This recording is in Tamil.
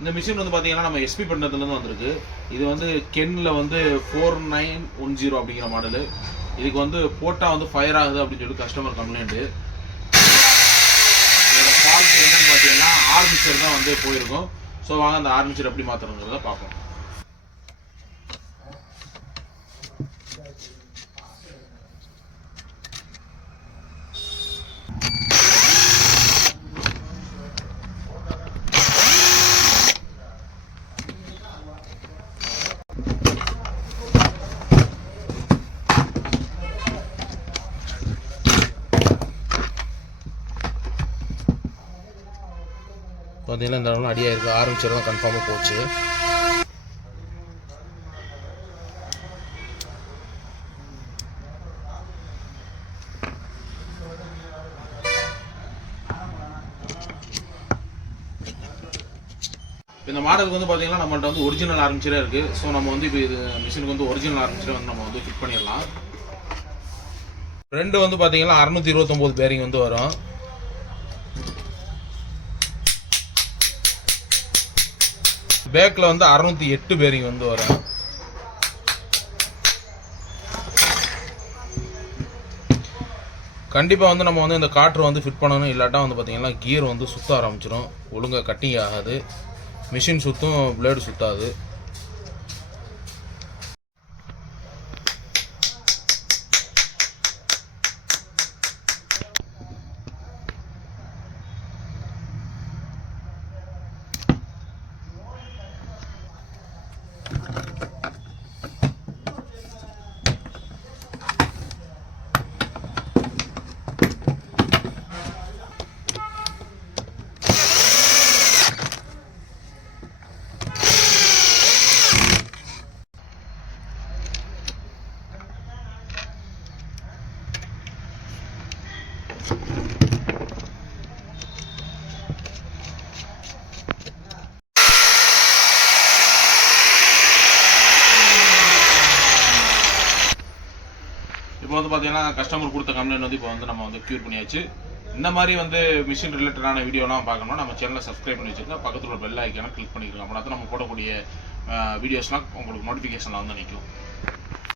இந்த மிஷின் வந்து பார்த்தீங்கன்னா நம்ம எஸ்பி பண்ணதுலேருந்து வந்திருக்கு. இது வந்து கென்னில் வந்து 4910 அப்படிங்கிற மாடலு. இதுக்கு வந்து போட்டால் வந்து ஃபயர் ஆகுது அப்படின்னு சொல்லி கஸ்டமர் கம்ப்ளைண்ட்டு. இதோட ஃபால்ட் என்னன்னு பார்த்தீங்கன்னா ஆர்மிச்சர் தான் வந்து போயிருக்கும். ஸோ வாங்க அந்த ஆர்மிச்சர் எப்படி மாற்றுறதுங்கிறத பார்ப்போம். பார்த்தீங்கன்னா இந்த அளவு அடியாக இருக்குது. ஆரம்பிச்சது தான் கன்ஃபார்மாக போச்சு. இந்த மாடலுக்கு வந்து பார்த்தீங்கன்னா நம்மள்ட்ட வந்து ஒரிஜினல் ஆரம்பிச்சரே இருக்குது. ஸோ நம்ம வந்து இப்போ இது மிஷினுக்கு வந்து ஒரிஜினல் ஆரம்பிச்சரே வந்து நம்ம வந்து ஃபிட் பண்ணிடலாம். ரெண்டு வந்து பார்த்தீங்கன்னா 629 பேரிங் வந்து வரும். பேக்கில் வந்து 608 பேரிங் வந்து வரும். கண்டிப்பாக வந்து நம்ம வந்து இந்த காற்று வந்து ஃபிட் பண்ணணும். இல்லாட்டா வந்து பார்த்திங்கன்னா கியர் வந்து சுற்ற ஆரம்பிச்சிடும். ஒழுங்காக கட்டிங் ஆகாது. மிஷின் சுற்றும், பிளேடு சுற்றாது. இப்போ வந்து பார்த்தீங்கன்னா கஸ்டமர் கொடுத்த கம்ப்ளைண்ட் வந்து இப்போ வந்து நம்ம வந்து க்யூர் பண்ணியாச்சு. இந்த மாதிரி வந்து மிஷின் ரிலேட்டடான வீடியோலாம் பார்க்கணும்னா நம்ம சேனலை சப்ஸ்கிரைப் பண்ணி வச்சுருங்க. பக்கத்தில் ஒரு பெல் ஐக்கானை கிளிக் பண்ணிக்கலாம். அப்படின்னா நம்ம போடக்கூடிய வீடியோஸ்லாம் உங்களுக்கு நோட்டிஃபிகேஷனில் வந்து நிற்கும்.